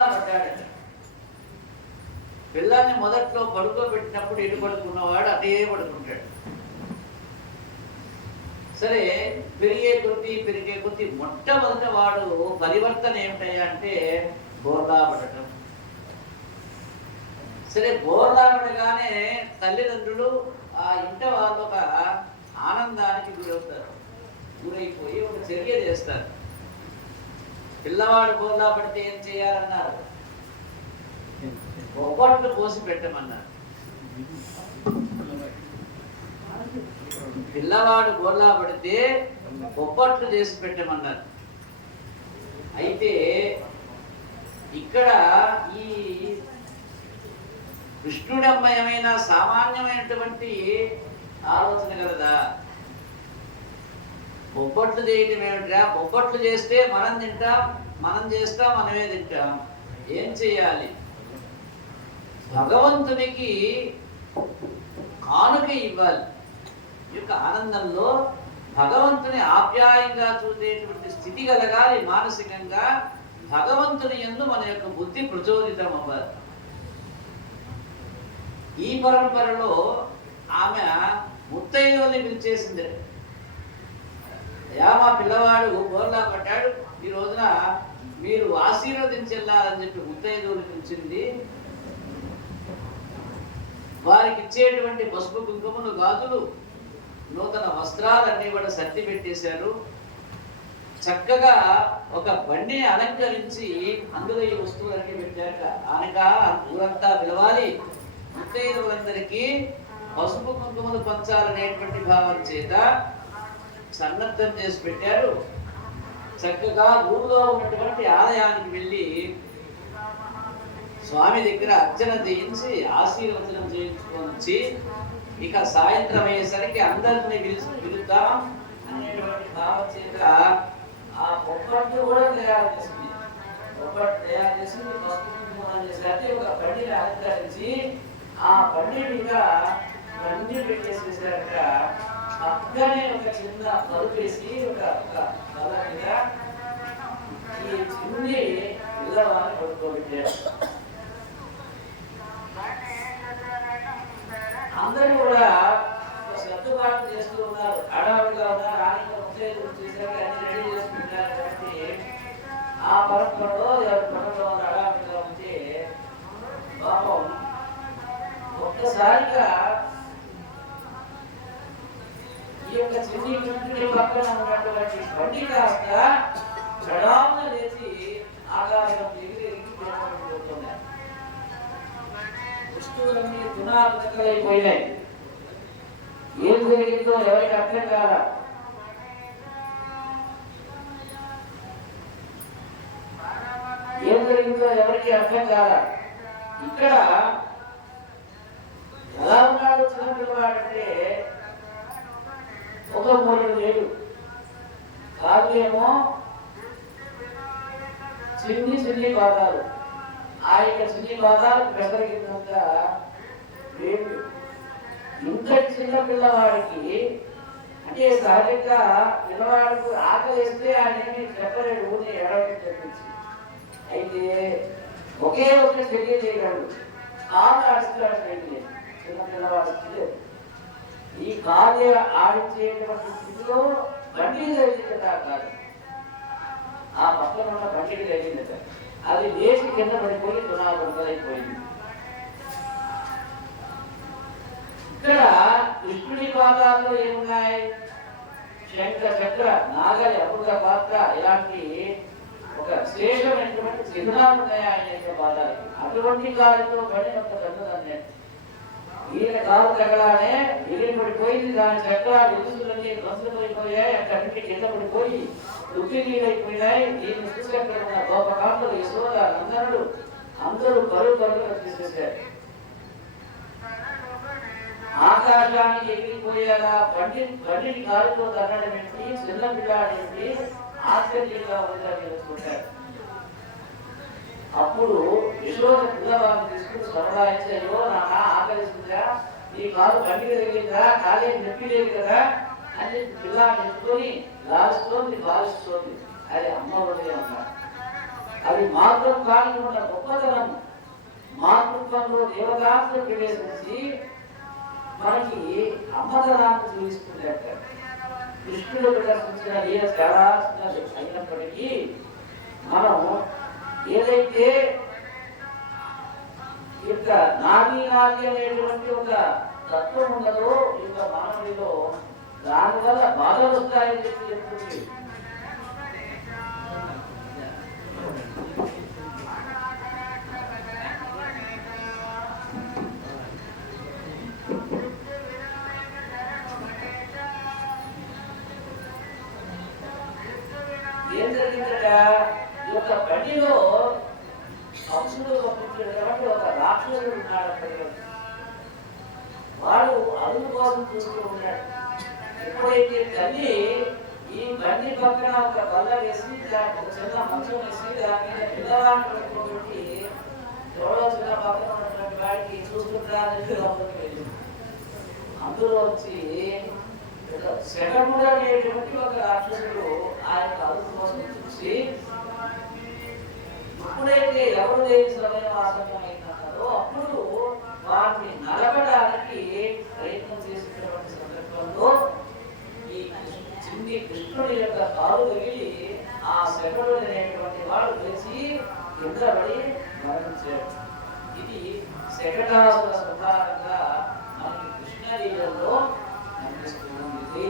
పడ్డాడట. పిల్లాన్ని మొదట్లో పడుకోబెట్టినప్పుడు ఎటు పడుకున్నవాడు అదే పడుకుంటాడు. సరే పెరిగే కొద్దీ మొట్టమొదట వాడు పరివర్తన ఏమిటయ్యా అంటే బోర్లా పడటం. సరే బోర్లా పడగానే తల్లిదండ్రులు ఆ ఇంట వాళ్ళు ఒక ఆనందానికి గురైపోయి ఒక చర్య చేస్తారు. పిల్లవాడు బోర్లా పడితే ఏం చేయాలన్నారు? బొబ్బట్లు పోసి పెట్టమన్నారు. పిల్లవాడు బోర్లా పడితే బొబ్బట్లు చేసి పెట్టమన్నారు. అయితే ఇక్కడ ఈ కృష్ణుడమ్మయమైన సామాన్యమైనటువంటి ఆలోచన కలదా? బొబ్బట్లు చేయటం ఏమిట్రా? బొబ్బట్లు చేస్తే మనం తింటాం, మనం చేస్తాం, మనమే తింటాం. ఏం చేయాలి? భగవంతునికి కానుక ఇవ్వాలి. ఈ యొక్క ఆనందంలో భగవంతుని ఆప్యాయంగా చూసేటువంటి స్థితి కలగాలి. మానసికంగా భగవంతుని యందు మన యొక్క బుద్ధి ప్రచోదితం అవ్వాలి. ఈ పరంపరలో ఆమె ముత్తైదువుల్ని పిలిచేసింది. మా పిల్లవాడు బోర్లా పడ్డాడు, ఈ రోజున మీరు ఆశీర్వదించెళ్ళాలని చెప్పి ముత్తైదువులు పిలిచింది. వారికి ఇచ్చేటువంటి పసుపు కుంకుమలు, గాజులు, నూతన వస్త్రాలన్నీ కూడా సర్ది పెట్టేశారు. చక్కగా ఒక బండిని అలంకరించి అందులో ఈ వస్తువులన్నీ పెట్టాక ఆనక ఊరంతా పిలవాలి, ముత్తైదువులందరికీ పసుపు కుంకుమలు పంచాలనేటువంటి భావం చేత సన్నద్ధం చేసి పెట్టారు. చక్కగా ఊళ్ళో ఉన్నటువంటి ఆలయానికి వెళ్ళి స్వామి దగ్గర అర్చన చేయించి ఆశీర్వచనం చేయించుకొని వచ్చి ఇక సాయంత్రం అయ్యేసరికి అందరినీ పిలుద్దాం అనేటువంటి భావం చేత ఆ బొబ్బట్లు కూడా తయారు చేసింది. బొబ్బట్లు తయారు చేసి ఒక బండిని అలంకరించి ఆ బండి మీద బండి పెట్టేసేసాక పక్కనే ఒక చిన్న పరుపేసి ఒక బల మీద ఈ చిన్ని పిల్లవాడిని పడుకోబెట్టారు. అందరూ కూడా సర్దుబాటు చేస్తూ ఉన్నారు, అడవులుగా ఉన్నారు. ఆయన ముత్తైదువులు చేశాక అన్ని రెడీ చేసుకుంటారు కాబట్టి ఆ పరంపరలో పరంలో అడవులుగా ఉంటే పాపం ఒక్కసారిగా ఈ యొక్క చిన్ని పక్కన ఉన్నటువంటి బండి కాస్త చడామున లేచి ఆకాశం ఎగిరి పోతున్నాయి. వస్తువులన్నీ దునాదకలైపోయినాయి. ఏం జరిగిందో ఎవరికి అర్థం కాదా? ఏం జరిగిందో ఎవరికి అర్థం కాదా? ఇక్కడ ఎలా ఉన్నాడు చిన్న పిల్లవాడంటే ఒక మూడు లేడు, కాదు ఏమో చిన్ని పాదాలు. ఆ యొక్క చిన్ని పాదాలు పెసరికిందంత లేదు. ఇంతటి చిన్న పిల్లవాడికి అంటే సహజంగా పిల్లవాడికి ఆకలి వేస్తే ఆయన ఏమి చెప్పలేడు, ఊరిని ఎడవడం తెప్పించి. అయితే ఒకే ఒక చర్య చేయగలడు, కాలు ఆడిస్తాడు. అయితే చిన్న పిల్లవాడికి ఈ కార్య ఆడించేటువంటి స్థితిలో బండికి తగిలిందట. కాదు, ఆ పక్కన ఉన్న బండికి తగిలిందట. అది లేచి కింద పడిపోయి దునాదైపోయింది. ఇక్కడ కృష్ణుడి పాదాల్లో ఏమున్నాయి? శంఖ, చక్ర, నాగలి, అమృత పాత్ర ఇలాంటి ఒక శ్రేష్టమైనటువంటి చిహ్నాలు ఉన్నాయి ఆయన యొక్క పాదాలకి. అటువంటి కాలుతో బండి ఒక దన్నుదన్నే ఈయన కాలు తగలానే ఎగిరి పడిపోయింది. దాని చక్రాలు ఎదుగులన్నీ ధ్వంసమైపోయాయి. అక్కడి కింద పడిపోయి రుచినీరైపోయినాయి. దీన్ని చూసేక్కడ ఉన్న గోపకాంతులు, యశోద, నందనుడు అందరూ బరువుగా తీసేశారు. ఆకాశానికి ఎగిరిపోయేలా బండిని కాలుతో తగ్గడం ఏంటి, చిన్న పిల్లాడేంటి ఆశ్చర్యంగా ఉందని తెలుసుకుంటారు. అప్పుడు యశోద పిల్లవాడిని తీసుకుని సముదాయించి, అయ్యో నాన్న ఆకలిస్తుందా, నీ కాలు బండికి తగిలిందా, కాలేజీ నొప్పి లేదు కదా అని పిల్లాడిని ఎత్తుకొని లాలుస్తోంది. అది అమ్మ ఉదయం అన్నారు. అది మాతృత్వానికి ఉన్న గొప్పతనం. మాతృత్వంలో దేవదాసులు ప్రవేశించి మనకి అమ్మతనాన్ని చూపిస్తుందట. కృష్ణుడు ప్రదర్శించిన లీల చాలా చిన్నది అయినప్పటికీ మనం ఏదైతే ఈ యొక్క నాది అనేటువంటి ఒక తత్వం ఉన్నదో ఈ యొక్క మానవుడిలో దానివల్ల బాధలు వస్తాయని చెప్పి చెప్తుంది. ఏం జరిగిందట, ఈ యొక్క బండిలో కంసుడు పంపించేటువంటి ఒక రాక్షసుడు ఉన్నాడు. వాడు అదుపు కోసం చూస్తూ ఉన్నాడు. ఎప్పుడైతే తల్లి ఈ బండి పక్కన ఒక బల్ల వేసి ఒక చిన్న మంచం వేసి దాని మీద పిల్లవాడిని పెట్టుకోబెట్టి ఎవరో చిన్న పక్కన ఉన్నటువంటి వాడికి చూసుకుంటా వెళ్ళింది. అందులో వచ్చి శకముడు అనేటువంటి ఒక రాక్షసుడు ఆ యొక్క అదుపు కోసం చూసి ఎప్పుడైతే ఎవరు లేని సమయం ఆసన్నమైందన్నారో అప్పుడు వారిని నలపడానికి ప్రయత్నం చేసినటువంటి సందర్భంలో ఈ చిన్ని కృష్ణుడి యొక్క కాలు తగిలి ఆ శకుడు అనేటువంటి వాడు లేచి కింద పడి మరణించాడు. ఇది శకటాసుర సంహారంగా మనకి కృష్ణ లీలలో కనిపిస్తుంది.